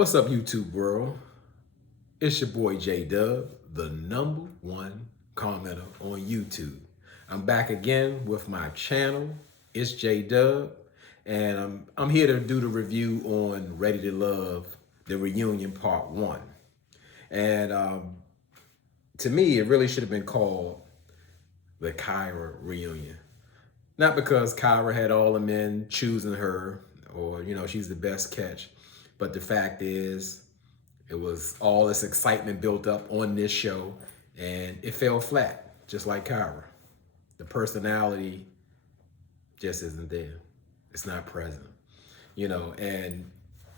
What's up, YouTube world? It's your boy JDUB, the #1 commenter on YouTube. I'm back again with my channel. It's JDUB, and I'm here to do the review on Ready to Love, the reunion part 1. And to me, it really should have been called the Kyra reunion. Not because Kyra had all the men choosing her or, she's the best catch, but the fact is, it was all this excitement built up on this show, and it fell flat, just like Kyra. The personality just isn't there. It's not present, And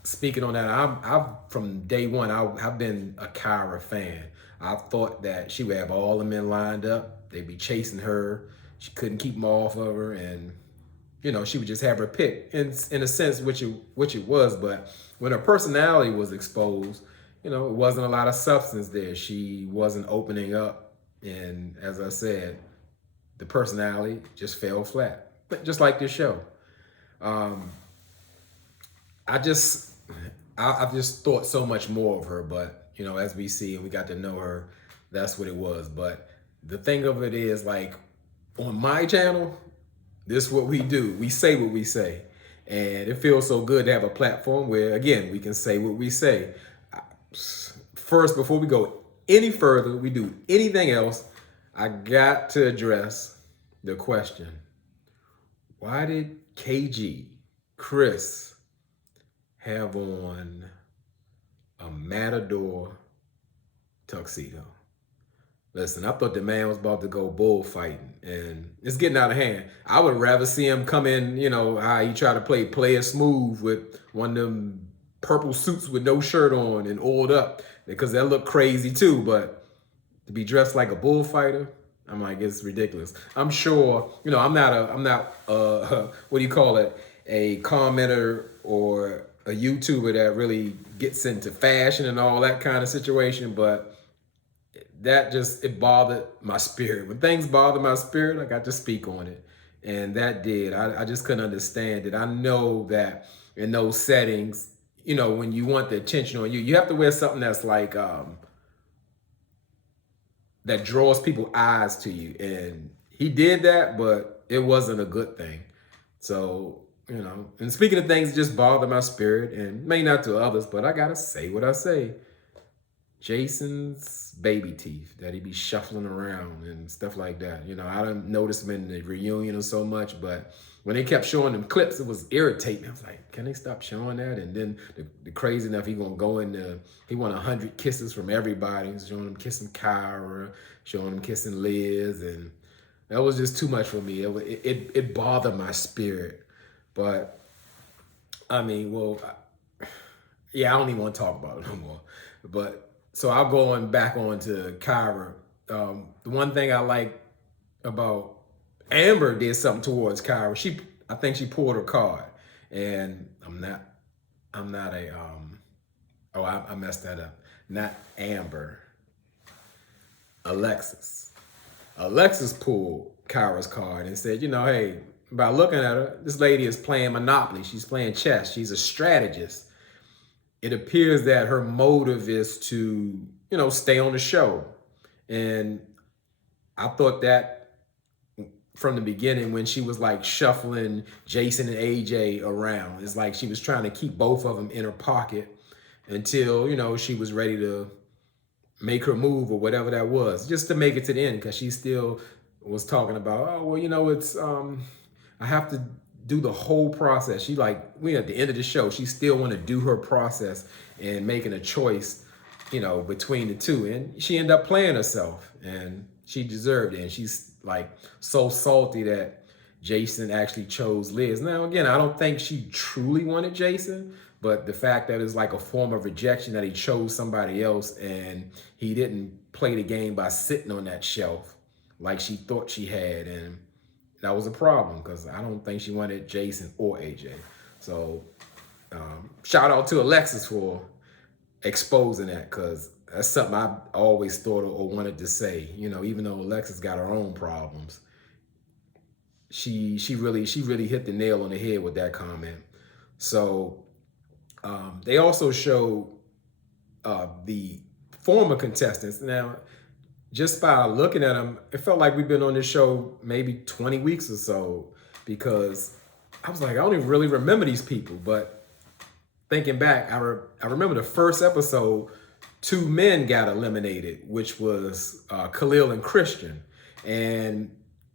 speaking on that, I've from day one, I've been a Kyra fan. I thought that she would have all the men lined up. They'd be chasing her. She couldn't keep them off of her, and she would just have her pick. In a sense, which it was. But when her personality was exposed, it wasn't a lot of substance there. She wasn't opening up, and as I said, the personality just fell flat. But just like this show, I just thought so much more of her. But as we see and we got to know her, that's what it was. But the thing of it is, like, on my channel, this is what we do. We say what we say. And it feels so good to have a platform where, again, we can say what we say. First, before we go any further, we do anything else, I got to address the question, why did Chris, have on a Matador tuxedo? Listen, I thought the man was about to go bullfighting, and it's getting out of hand. I would rather see him come in, how he tried to play player smooth with one of them purple suits with no shirt on and oiled up, because that looked crazy too. But to be dressed like a bullfighter, I'm like, it's ridiculous. I'm sure, I'm not what do you call it, a commenter or a YouTuber that really gets into fashion and all that kind of situation, but that it bothered my spirit. When things bother my spirit, I got to speak on it. And that did. I just couldn't understand it. I know that in those settings, when you want the attention on you, you have to wear something that's like, that draws people's eyes to you. And he did that, but it wasn't a good thing. So, and speaking of things that just bother my spirit, and may not to others, but I got to say what I say. Jason's baby teeth that he be shuffling around and stuff like that. I didn't notice him in the reunion or so much, but when they kept showing them clips, it was irritating. I was like, can they stop showing that? And then the crazy enough, he gonna go in he want 100 kisses from everybody. He's showing him kissing Kyra, showing him kissing Liz, and that was just too much for me. It bothered my spirit. But I mean, well, yeah, I don't even want to talk about it no more. But so I'll go back on to Kyra. The one thing I like about Amber did something towards Kyra. I think she pulled her card, and I messed that up. Not Amber. Alexis pulled Kyra's card and said, hey, by looking at her, this lady is playing Monopoly. She's playing chess. She's a strategist. It appears that her motive is to, stay on the show. And I thought that from the beginning, when she was like shuffling Jason and AJ around, it's like she was trying to keep both of them in her pocket until, she was ready to make her move or whatever that was, just to make it to the end, because she still was talking about, oh, well, it's, I have to do the whole process. She we at the end of the show, she still want to do her process and making a choice, between the two. And she ended up playing herself, and she deserved it. And she's like so salty that Jason actually chose Liz. Now, again, I don't think she truly wanted Jason, but the fact that it's like a form of rejection that he chose somebody else, and he didn't play the game by sitting on that shelf like she thought she had. And that was a problem, because I don't think she wanted Jason or AJ. So shout out to Alexis for exposing that, because that's something I always thought or wanted to say. Even though Alexis got her own problems, she really hit the nail on the head with that comment. So They also showed the former contestants. Now, just by looking at them, it felt like we've been on this show maybe 20 weeks or so, because I was like, I don't even really remember these people. But thinking back, I remember the first episode, two men got eliminated, which was Khalil and Christian. And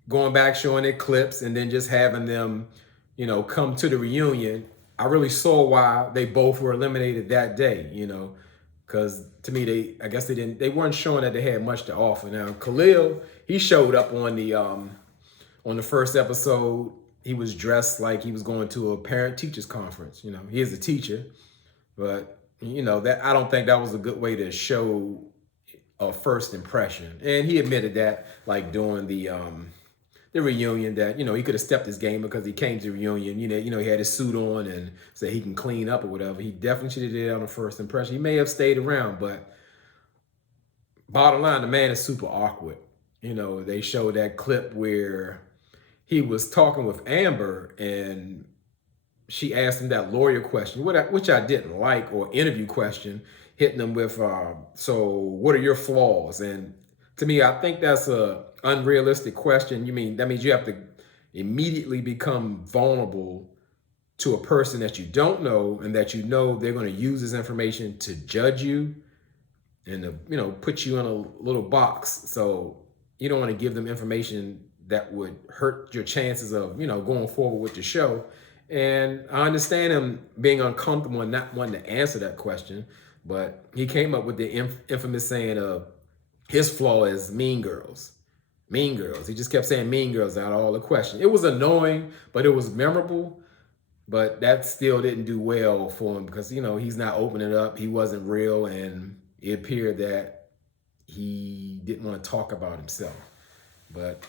going back, showing their clips, and then just having them, come to the reunion, I really saw why they both were eliminated that day, because to me, I guess they weren't showing that they had much to offer. Now, Khalil, he showed up on the first episode. He was dressed like he was going to a parent teachers conference. He is a teacher, but that, I don't think that was a good way to show a first impression. And he admitted that, like during the reunion, that he could have stepped his game because he came to the reunion. He had his suit on and said he can clean up or whatever. He definitely should have did it on the first impression. He may have stayed around, but bottom line, the man is super awkward. They showed that clip where he was talking with Amber and she asked him that lawyer question, which I didn't like, or interview question, hitting him with, so what are your flaws? And to me, I think that's a unrealistic question. That means you have to immediately become vulnerable to a person that you don't know, and that they're going to use this information to judge you and to, put you in a little box. So you don't want to give them information that would hurt your chances of, going forward with the show. And I understand him being uncomfortable and not wanting to answer that question, but he came up with the infamous saying of his flaw is Mean Girls. Mean Girls. He just kept saying Mean Girls out of all the questions. It was annoying, but it was memorable. But that still didn't do well for him because, he's not opening up. He wasn't real, and it appeared that he didn't want to talk about himself. But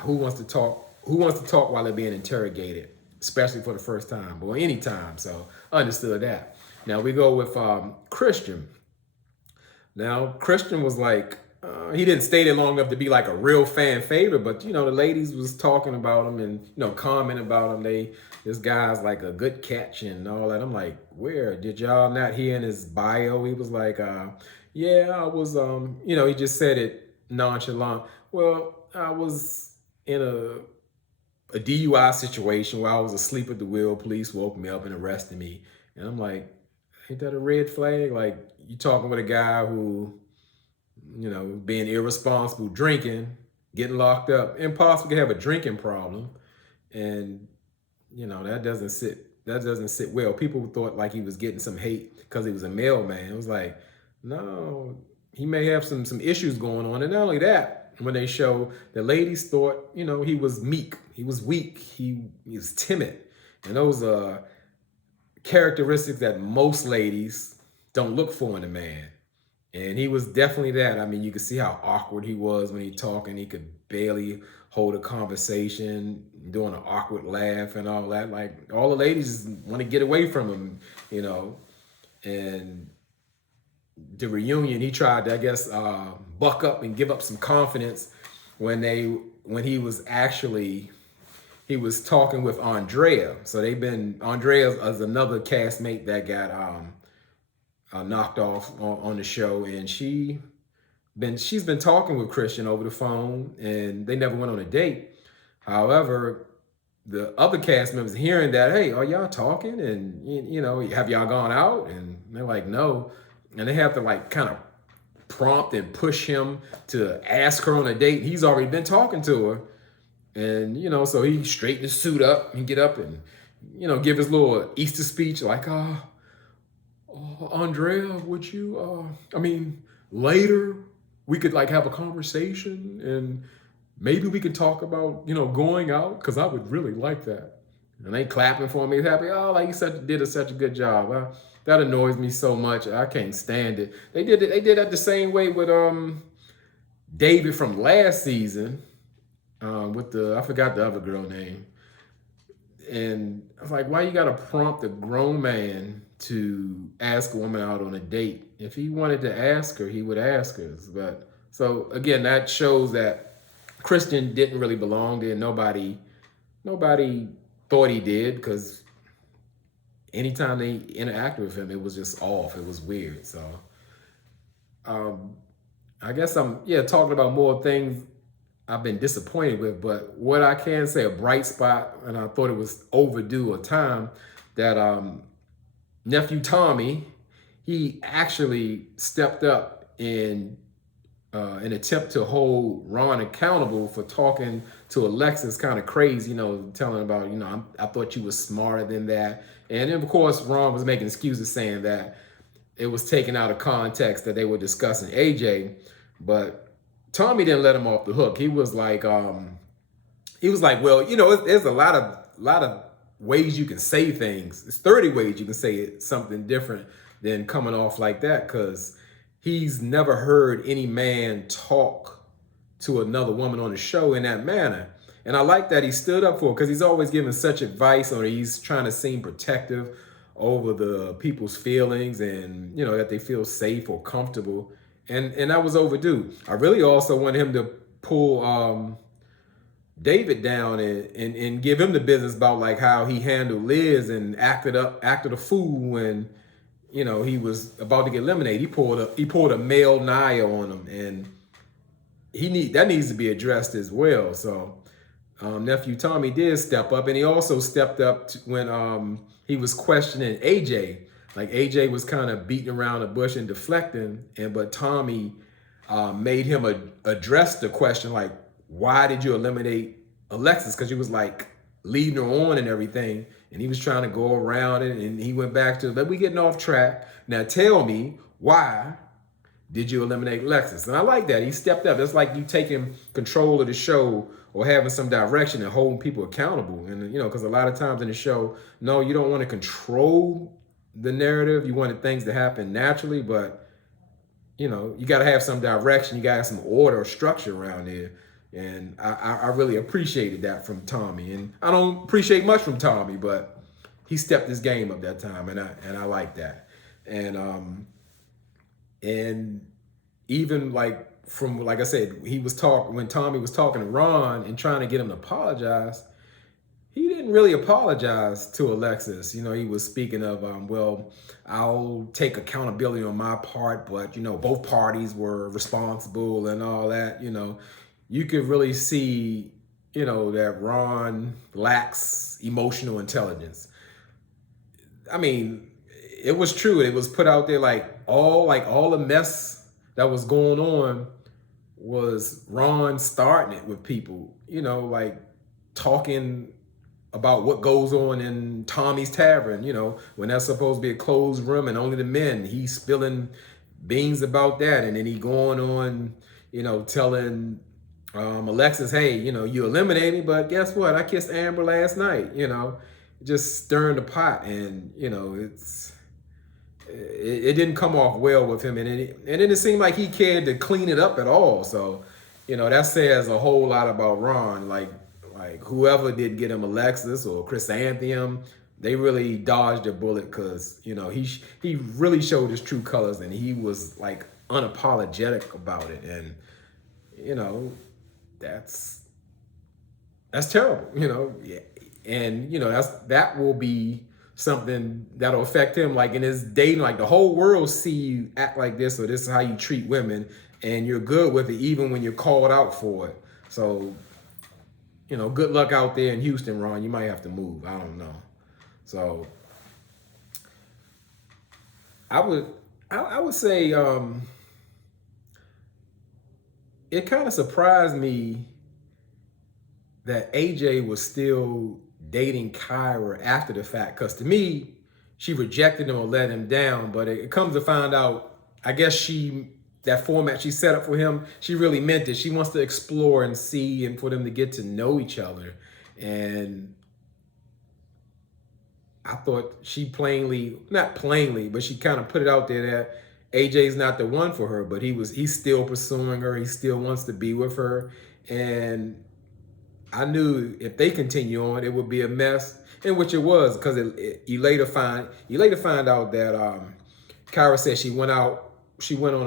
who wants to talk? Who wants to talk while they're being interrogated, especially for the first time, or any time? So understood that. Now we go with Christian. Now Christian was like, he didn't stay there long enough to be like a real fan favorite, but the ladies was talking about him and commenting about him. This guy's like a good catch and all that. I'm like, where did y'all not hear in his bio? He was like, yeah, I was, he just said it nonchalant. Well, I was in a DUI situation where I was asleep at the wheel. Police woke me up and arrested me. And I'm like, ain't that a red flag? Like, you talking with a guy who, being irresponsible, drinking, getting locked up, and possibly have a drinking problem. And, that doesn't sit well. People thought like he was getting some hate because he was a mailman. It was like, no, he may have some issues going on. And not only that, when they show, the ladies thought, he was meek, he was weak, he was timid. And those are characteristics that most ladies don't look for in a man. And he was definitely that. You could see how awkward he was when he talking. He could barely hold a conversation, doing an awkward laugh and all that. Like, all the ladies want to get away from him, And the reunion, he tried to, I guess, buck up and give up some confidence when he was talking with Andrea. So Andrea is another castmate that got knocked off on the show, and she's been talking with Christian over the phone, and they never went on a date. However, the other cast members hearing that, hey, are y'all talking? And have y'all gone out? And they're like, no. And they have to like kind of prompt and push him to ask her on a date. He's already been talking to her. And, so he straightened his suit up and get up and, give his little Easter speech like, Andrea, would you, later we could like have a conversation and maybe we could talk about, going out, because I would really like that. And they clapping for me, happy. Oh, like you did such a good job. That annoys me so much. I can't stand it. They did that the same way with David from last season, with I forgot the other girl name. And I was like, why you gotta prompt a grown man to ask a woman out on a date? If he wanted to ask her, he would ask her. But so again, that shows that Christian didn't really belong there. Nobody thought he did, because anytime they interacted with him, it was just off. It was weird. So I guess I'm talking about more things I've been disappointed with, but what I can say a bright spot, and I thought it was overdue a time that nephew Tommy, he actually stepped up in an attempt to hold Ron accountable for talking to Alexis kind of crazy, telling about, I thought you were smarter than that. And then, of course, Ron was making excuses saying that it was taken out of context that they were discussing AJ, but Tommy didn't let him off the hook. He was like, well, there's a lot of ways you can say things. It's 30 ways you can say it, something different than coming off like that, because he's never heard any man talk to another woman on the show in that manner. And I like that he stood up for it, because he's always giving such advice, or he's trying to seem protective over the people's feelings, and that they feel safe or comfortable. And that was overdue. I really also wanted him to pull David down and give him the business about like how he handled Liz and acted a fool when he was about to get eliminated. He pulled a male Nia on him, and that needs to be addressed as well. So nephew Tommy did step up, and he also stepped up when he was questioning AJ. Like AJ was kind of beating around the bush and deflecting, but Tommy made him address the question, like, why did you eliminate Alexis? Because you was like leading her on and everything, and he was trying to go around it, and he went back to, but we getting off track. Now tell me, why did you eliminate Alexis? And I like that. He stepped up. That's like you taking control of the show or having some direction and holding people accountable. And, because a lot of times in the show, no, you don't want to control the narrative. You wanted things to happen naturally, but you got to have some direction. You got to have some order or structure around there. And I really appreciated that from Tommy. And I don't appreciate much from Tommy, but he stepped his game up that time, and I like that. And even like I said, when Tommy was talking to Ron and trying to get him to apologize, he didn't really apologize to Alexis. He was speaking of, well, I'll take accountability on my part, but, both parties were responsible and all that. You could really see, that Ron lacks emotional intelligence. I mean, it was true. It was put out there all the mess that was going on was Ron starting it with people, like talking about what goes on in Tommy's Tavern, when that's supposed to be a closed room and only the men. He's spilling beans about that. And then he going on, telling Alexis, hey, you eliminated, but guess what? I kissed Amber last night, just stirring the pot. And, it didn't come off well with him. And it didn't seem like he cared to clean it up at all. So, that says a whole lot about Ron. Like whoever did get him Alexis or Chrysanthemum, they really dodged a bullet, because, he really showed his true colors, and he was like unapologetic about it. And, that's terrible, yeah. And, that will be something that'll affect him, like in his dating, like the whole world see you act like this, or this is how you treat women, and you're good with it even when you're called out for it. So, good luck out there in Houston, Ron. You might have to move. I don't know. So I would say it kind of surprised me that AJ was still dating Kyra after the fact, because to me, she rejected him or let him down. But it comes to find out, I guess that format she set up for him, she really meant it. She wants to explore and see, and for them to get to know each other. And I thought she not plainly, but she kind of put it out there that AJ's not the one for her, but he's still pursuing her. He still wants to be with her. And I knew if they continue on, it would be a mess, in which it was, because you later find out that Kyra said she went on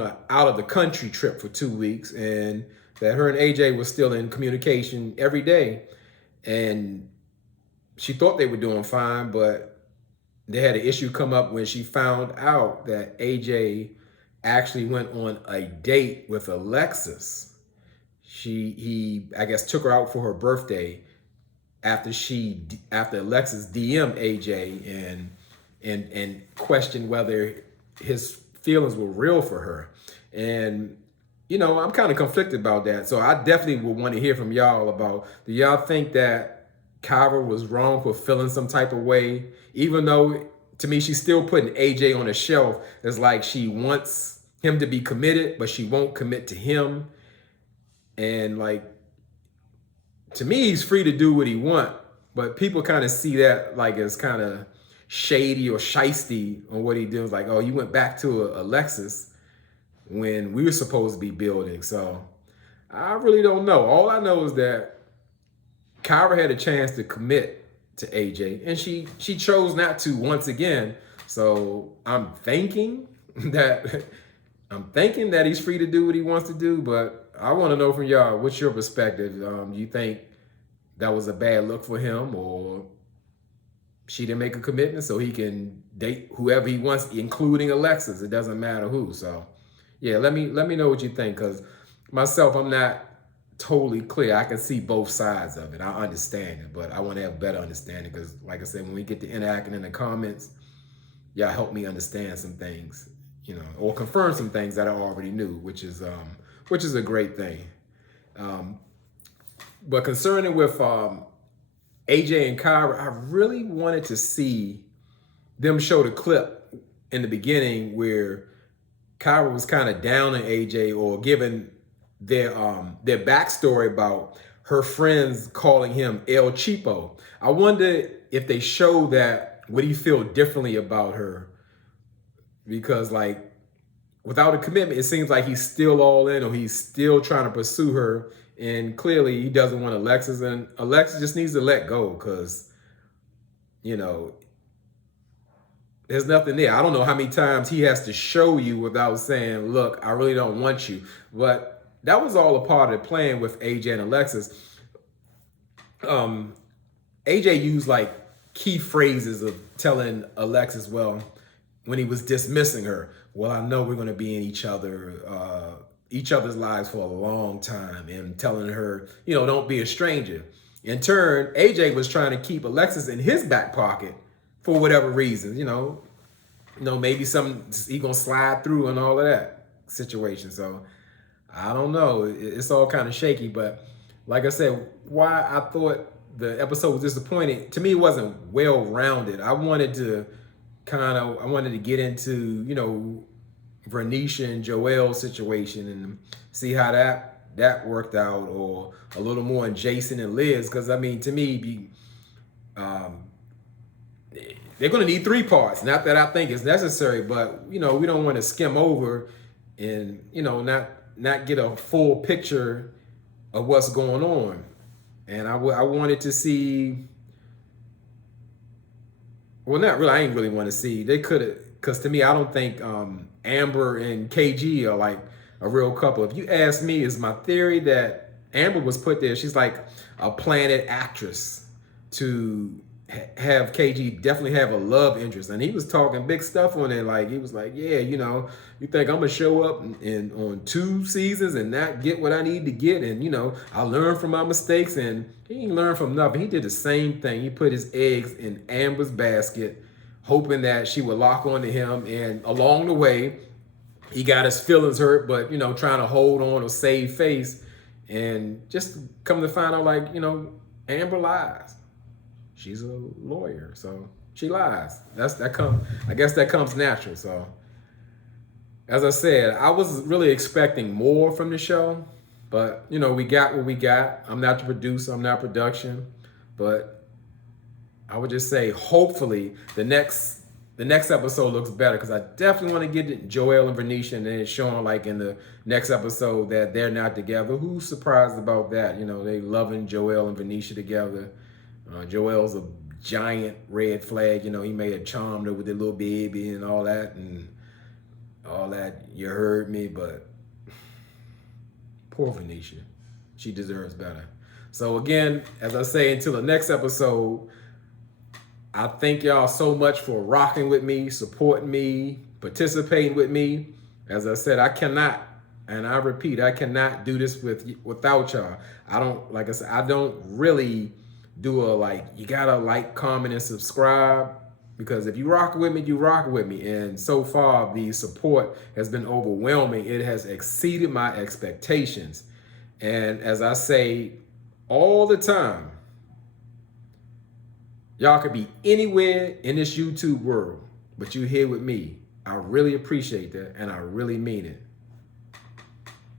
an out of the country trip for 2 weeks, and that her and AJ was still in communication every day, and she thought they were doing fine, but they had an issue come up when she found out that AJ actually went on a date with Alexis. He I guess took her out for her birthday after Alexis DM'd AJ and questioned whether his feelings were real for her. And I'm kind of conflicted about that. So I definitely would want to hear from y'all about, do y'all think that Kyra was wrong for feeling some type of way, even though to me she's still putting AJ on a shelf? It's like she wants him to be committed, but she won't commit to him. And like, to me, he's free to do what he want, but people kind of see that like as kind of shady or shisty on what he did. Like, oh, you went back to Alexis when we were supposed to be building. So I really don't know. All I know is that Kyra had a chance to commit to AJ, and she chose not to once again. So I'm thinking that he's free to do what he wants to do, but I want to know from y'all, what's your perspective? Do you think that was a bad look for him, or she didn't make a commitment so he can date whoever he wants, including Alexis? It doesn't matter who. So yeah, let me know what you think, because myself, I'm not totally clear. I can see both sides of it. I understand it, but I want to have better understanding, because like I said, when we get to interacting in the comments, y'all help me understand some things, or confirm some things that I already knew, which is a great thing. But concerning with AJ and Kyra, I really wanted to see them show the clip in the beginning where Kyra was kind of down on AJ, or giving their backstory about her friends calling him El Cheapo. I wonder if they show that, would he feel differently about her? Because like, without a commitment, it seems like he's still all in, or he's still trying to pursue her. And clearly he doesn't want Alexis, and Alexis just needs to let go, because, there's nothing there. I don't know how many times he has to show you without saying, look, I really don't want you. But that was all a part of the plan with AJ and Alexis. AJ used like key phrases of telling Alexis, well, when he was dismissing her, well, I know we're going to be in each other's lives for a long time, and telling her, don't be a stranger. In turn, AJ was trying to keep Alexis in his back pocket for whatever reason, maybe he gonna slide through and all of that situation. So I don't know. It's all kind of shaky, but like I said, why I thought the episode was disappointing, to me, it wasn't well-rounded. I wanted to get into, Vernisha and Joel's situation and see how that worked out, or a little more in Jason and Liz, because I mean, to me, they're going to need 3 parts. Not that I think it's necessary, but we don't want to skim over and not get a full picture of what's going on. And I wanted to see. Well, not really. I ain't really want to see. They could have, because to me, I don't think Amber and KG are like a real couple. If you ask me, is my theory that Amber was put there, she's like a planted actress to have KG definitely have a love interest. And he was talking big stuff on it. Like, he was like, yeah, you think I'm gonna show up on 2 seasons and not get what I need to get, and I learn from my mistakes. And he didn't learn from nothing. He did the same thing. He put his eggs in Amber's basket, hoping that she would lock onto him. And along the way, he got his feelings hurt, but trying to hold on or save face. And just come to find out, like, Amber lies. She's a lawyer, so she lies. I guess that comes natural. So as I said, I was really expecting more from the show, but we got what we got. I'm not the producer, I'm not production, but I would just say, hopefully the next episode looks better, because I definitely want to get Joel and Vernisha, and then it's showing like in the next episode that they're not together. Who's surprised about that? They loving Joel and Vernisha together. Joel's a giant red flag. He may have charmed her with the little baby and all that. You heard me, but poor Vernisha. She deserves better. So again, as I say, until the next episode, I thank y'all so much for rocking with me, supporting me, participating with me. As I said, I cannot, and I repeat, I cannot do this without y'all. I don't, like I said, I don't really do a like, you gotta like, comment, and subscribe, because if you rock with me, you rock with me. And so far, the support has been overwhelming. It has exceeded my expectations. And as I say all the time, y'all could be anywhere in this YouTube world, but you here with me. I really appreciate that, and I really mean it.